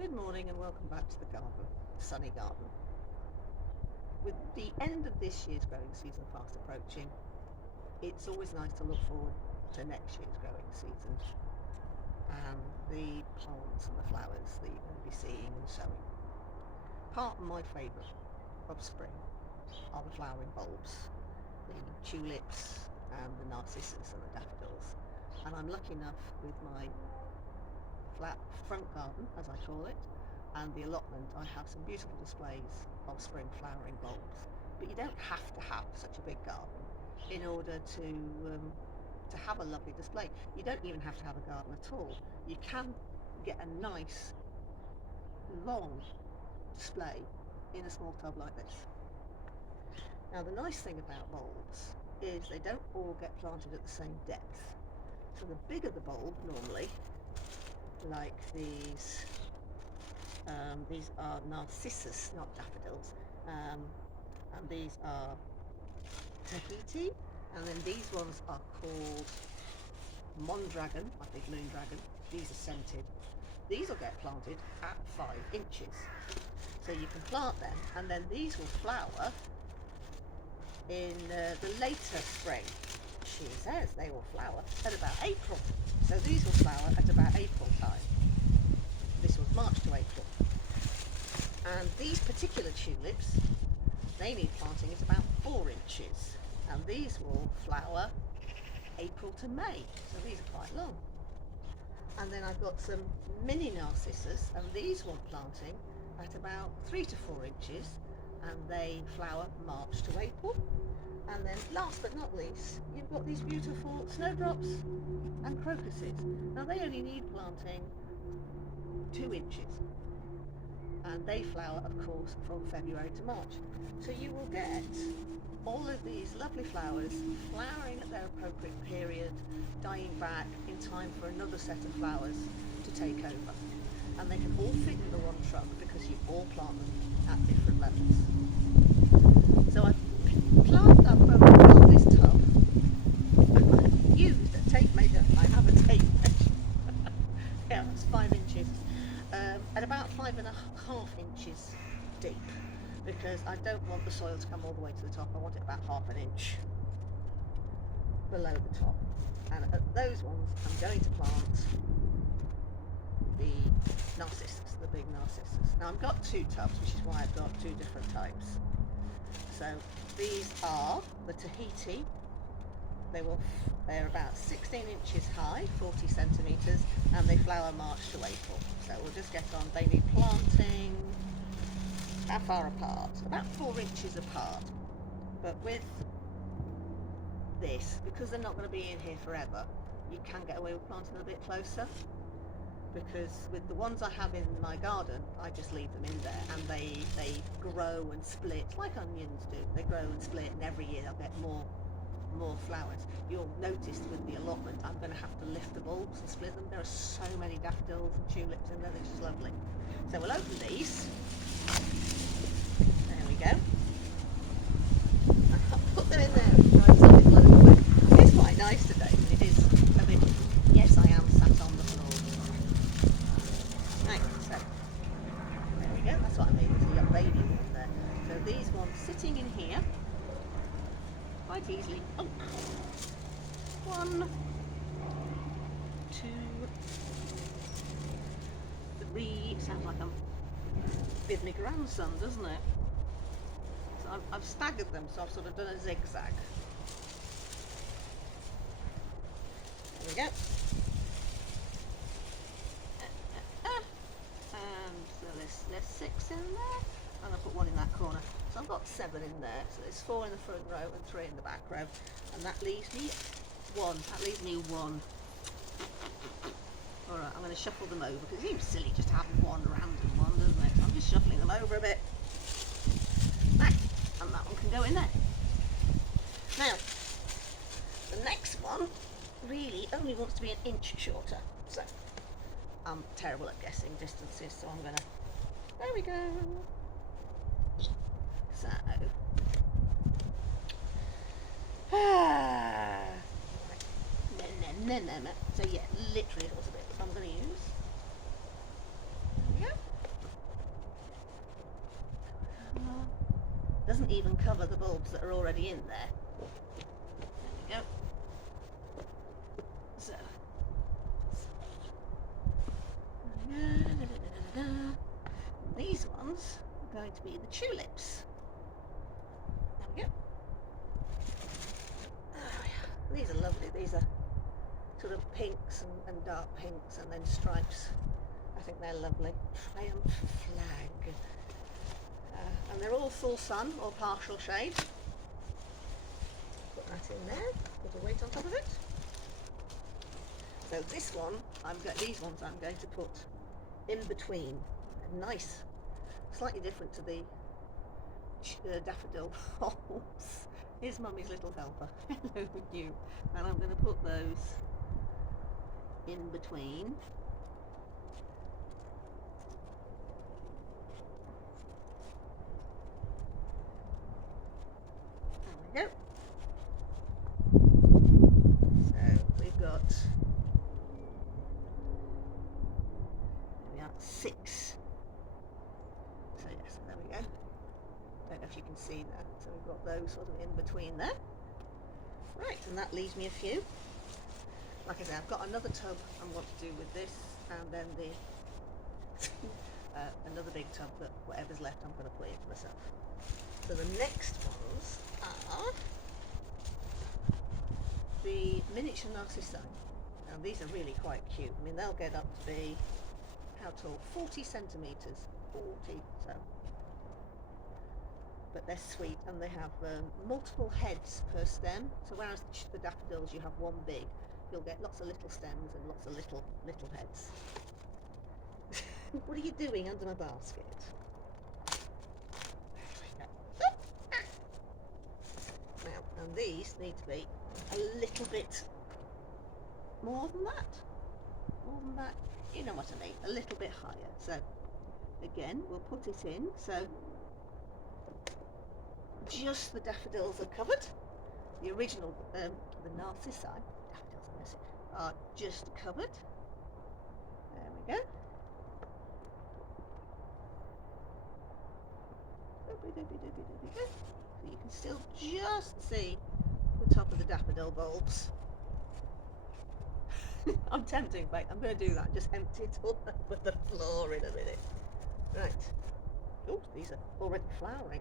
Good morning and welcome back to the garden, sunny garden. With the end of this year's growing season fast approaching, it's always nice to look forward to next year's growing season and the plants and the flowers that you're going to be seeing and sowing. Part of my favourite of spring are the flowering bulbs, the tulips and the narcissus and the daffodils. And I'm lucky enough with my flat front garden, as I call it, and the allotment, I have some beautiful displays of spring flowering bulbs. But you don't have to have such a big garden in order to have a lovely display. You don't even have to have a garden at all. You can get a nice long display in a small tub like this. Now the nice thing about bulbs is they don't all get planted at the same depth. So the bigger the bulb normally, like these are narcissus, not daffodils, and these are Tahiti, and then these ones are called Mondragon, my big moon dragon. These are scented. These will get planted at 5 inches. So you can plant them, and then these will flower in the later spring. She says they will flower at about April. So these will flower at about April time. This was March to April. And these particular tulips, they need planting at about 4 inches. And these will flower April to May. So these are quite long. And then I've got some mini narcissus, and these want planting at about 3 to 4 inches. And they flower March to April. And then last but not least, you've got these beautiful snowdrops and crocuses. Now they only need planting 2 inches. And they flower, of course, from February to March. So you will get all of these lovely flowers flowering at their appropriate period, dying back in time for another set of flowers to take over. And they can all fit in the one truck because you all plant them at different levels. So I've planted up from this tub. I've used a tape measure. I have a tape measure. Yeah, it's 5 inches. At about 5.5 inches deep, because I don't want the soil to come all the way to the top. I want it about half an inch below the top. And at those ones, I'm going to plant the narcissus, the big narcissus. Now I've got 2 tubs, which is why I've got 2 different types. So these are the Tahiti. They're about 16 inches high, 40 centimetres, and they flower March to April. So we'll just get on. They need planting how far apart? About 4 inches apart. But with this, because they're not going to be in here forever, you can get away with planting them a bit closer. Because with the ones I have in my garden, I just leave them in there, and they grow and split like onions do. They grow and split, and every year I'll get more flowers. You'll notice with the allotment I'm going to have to lift the bulbs and split them. There are so many daffodils and tulips in there, they're just lovely. So we'll open these. There we go. I'll put them in there and try something a little bit. It's quite nice today. It is a bit, yes, I am sat on the floor. Right, so there we go. That's what I mean. So you've got baby in there. So these ones sitting in here quite easily. Oh. 1, 2, 3. Sounds like I'm with my grandson, doesn't it? So I've staggered them, so I've sort of done a zigzag. There we go. And so there's 6 in there, and I put 1 in that corner. So I've got 7 in there. So there's 4 in the front row and 3 in the back row, and that leaves me 1. That leaves me 1. All right, I'm going to shuffle them over because it seems silly just to have one random one, doesn't it? So I'm just shuffling them over a bit. Right, and that one can go in there. Now, the next one really only wants to be an inch shorter. So I'm terrible at guessing distances, so I'm going to. There we go. So. No. So yeah, literally a little bit. So I'm going to use. There we go. cover the bulbs that are already in there. There we go. So, these ones are going to be the tulips. There we go. These are lovely. These are sort of pinks and dark pinks and then stripes. I think they're lovely. Triumph flag. And they're all full sun or partial shade. Put that in there. Put a weight on top of it. So this one, these ones I'm going to put in between. They're nice, slightly different to the daffodil bulbs. Here's Mummy's little helper. Hello you. And I'm going to put those in between. There we go. So we've got 6. So yes, there we go. Don't know if you can see that. So we've got those sort of in between there. Right, and that leaves me a few. Like I say, I've got another tub I want to do with this, and then the another big tub that whatever's left I'm going to put in myself. So the next ones are the miniature narcissi. Now these are really quite cute. I mean, they'll get up to be, how tall? 40 centimetres. 40, so. But they're sweet, and they have multiple heads per stem. So whereas the daffodils you have one big, you'll get lots of little stems and lots of little heads. What are you doing under my basket? Now, and these need to be a little bit more than that. More than that, you know what I mean, a little bit higher. So again, we'll put it in. So just the daffodils are covered. The original, the narcissi, daffodils are just covered. There we go. So you can still just see the top of the daffodil bulbs. I'm tempting, wait, I'm going to do that, just empty it all over the floor in a minute. Right. Oh, these are already flowering,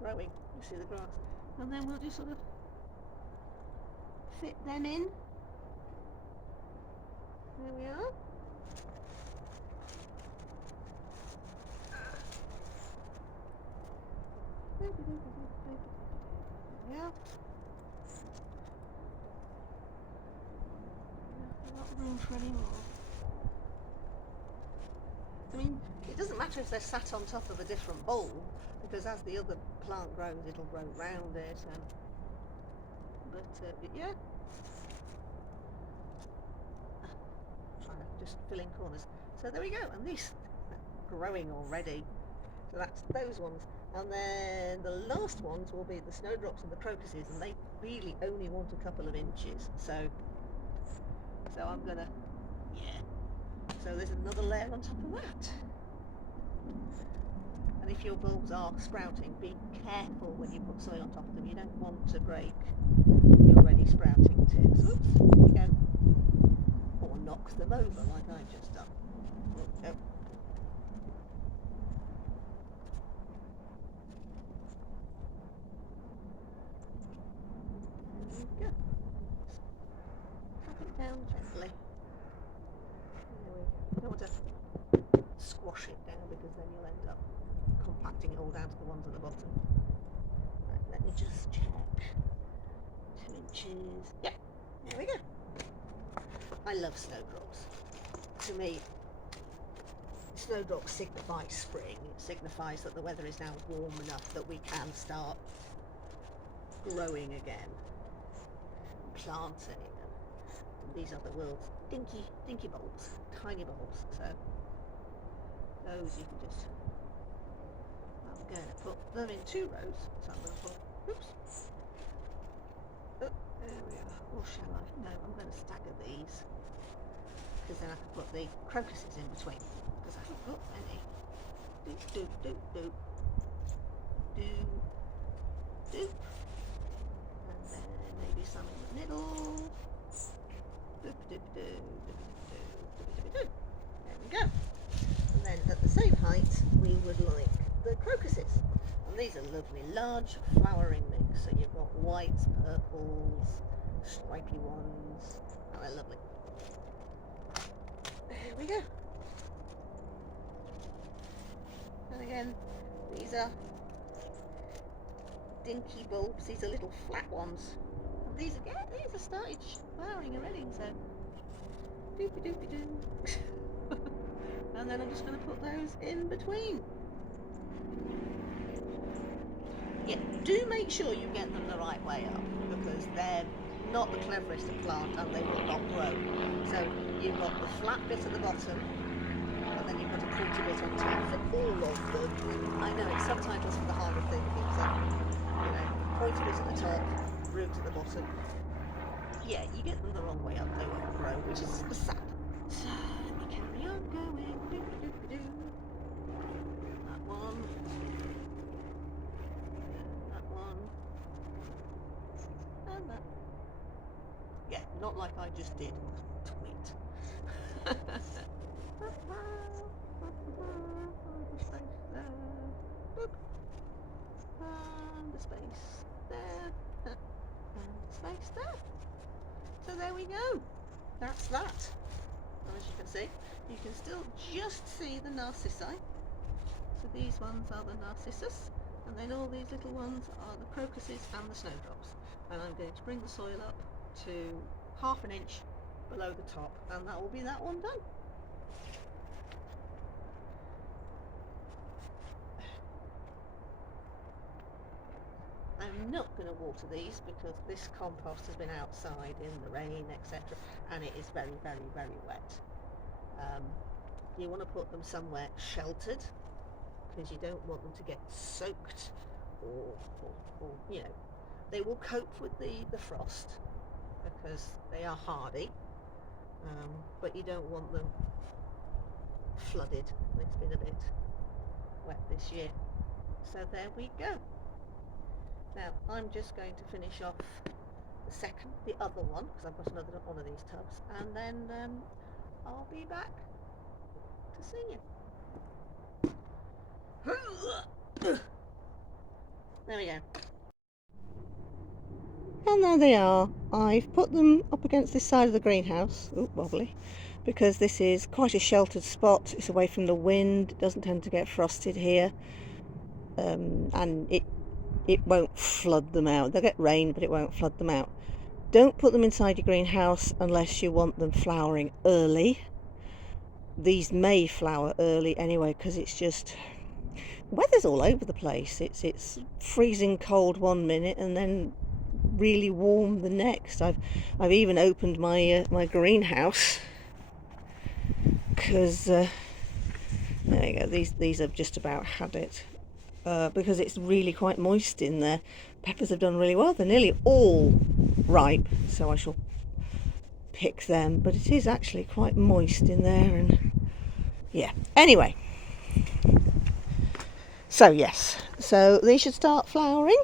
growing. You see the grass. And then we'll just sort of fit them in. There we are. Yeah. Not room for any more. I mean, it doesn't matter if they're sat on top of a different bowl, because as the other plant grows, it'll grow round it. But yeah. Trying to just fill in corners. So there we go, and these are growing already. So that's those ones. And then the last ones will be the snowdrops and the crocuses, and they really only want a couple of inches. So I'm gonna, yeah. So there's another layer on top of that. And if your bulbs are sprouting, be careful when you put soil on top of them. You don't want to break your already sprouting tips. Oops, there we go. Or knock them over like I've just done. There we go. Good. Tap it down gently. You don't want to squash it down, because then you'll end up compacting it all down to the ones at the bottom. Right, let me just check. 2 inches. Yeah, there we go. I love snowdrops. To me, snowdrops signify spring. It signifies that the weather is now warm enough that we can start growing again, planting. And these are the world's dinky bulbs, tiny bulbs. So those you can just, I'm going to put them in 2 rows. So I'm going to put, oops, oh, there we are. Or shall I? No, I'm going to stagger these, because then I can put the crocuses in between, because I haven't got any. Do. doop. And then maybe some in the middle. Doop doop doo, doop doop doo, doop doop doo. There we go. And then at the same height, we would like the crocuses. And these are lovely large flowering mix. So you've got whites, purples, stripy ones. Oh, they're lovely. There we go. And again, these are dinky bulbs. These are little flat ones. And these are started flowering already. So doopy doopy doo. And then I'm just going to put those in between. Yeah, do make sure you get them the right way up, because they're not the cleverest to plant and they will not grow. So you've got the flat bit at the bottom, and then you've got a pointy bit on top for all of them. I know it's subtitles for the harder thing, so you know, pointy bit at the top, root at the bottom. Yeah, you get them the wrong way up, they won't grow, which is sad. So let me carry on going. That one. That one. And that. Yeah, not like I just did. Tweet. The space there. Boop. And the space there. And the space there. So there we go. That's that. And as you can see, you can still just see the narcissi. So these ones are the narcissus, and then all these little ones are the crocuses and the snowdrops. And I'm going to bring the soil up to 1/2 inch below the top, and that will be that one done. I'm not going to water these because this compost has been outside in the rain, etc., and it is very, very, very wet. You want to put them somewhere sheltered, because you don't want them to get soaked, or you know, they will cope with the frost because they are hardy, but you don't want them flooded. It's been a bit wet this year. So there we go. Now I'm just going to finish off the other one, because I've got another one of these tubs, and then I'll be back to see you. There we go. And there they are. I've put them up against this side of the greenhouse. Ooh, wobbly. Because this is quite a sheltered spot. It's away from the wind. It doesn't tend to get frosted here. And it won't flood them out. They'll get rain, but it won't flood them out. Don't put them inside your greenhouse unless you want them flowering early. These may flower early anyway, because it's just... weather's all over the place. It's freezing cold one minute and then really warm the next. I've even opened my my greenhouse because there you go. These have just about had it because it's really quite moist in there. Peppers have done really well. They're nearly all ripe, so I shall pick them. But it is actually quite moist in there, and yeah. Anyway. So yes, so they should start flowering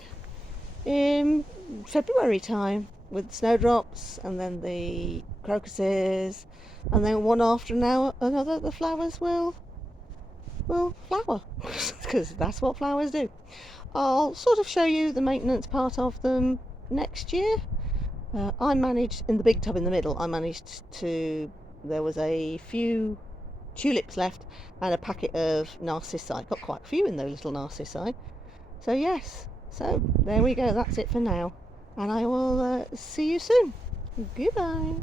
in February time with snowdrops, and then the crocuses, and then one after another the flowers will flower because that's what flowers do. I'll sort of show you the maintenance part of them next year. I managed, in the big tub in the middle, there was a few tulips left and a packet of narcissi. Got quite a few in those little narcissi. So yes, so there we go. That's it for now, and I will see you soon. Goodbye.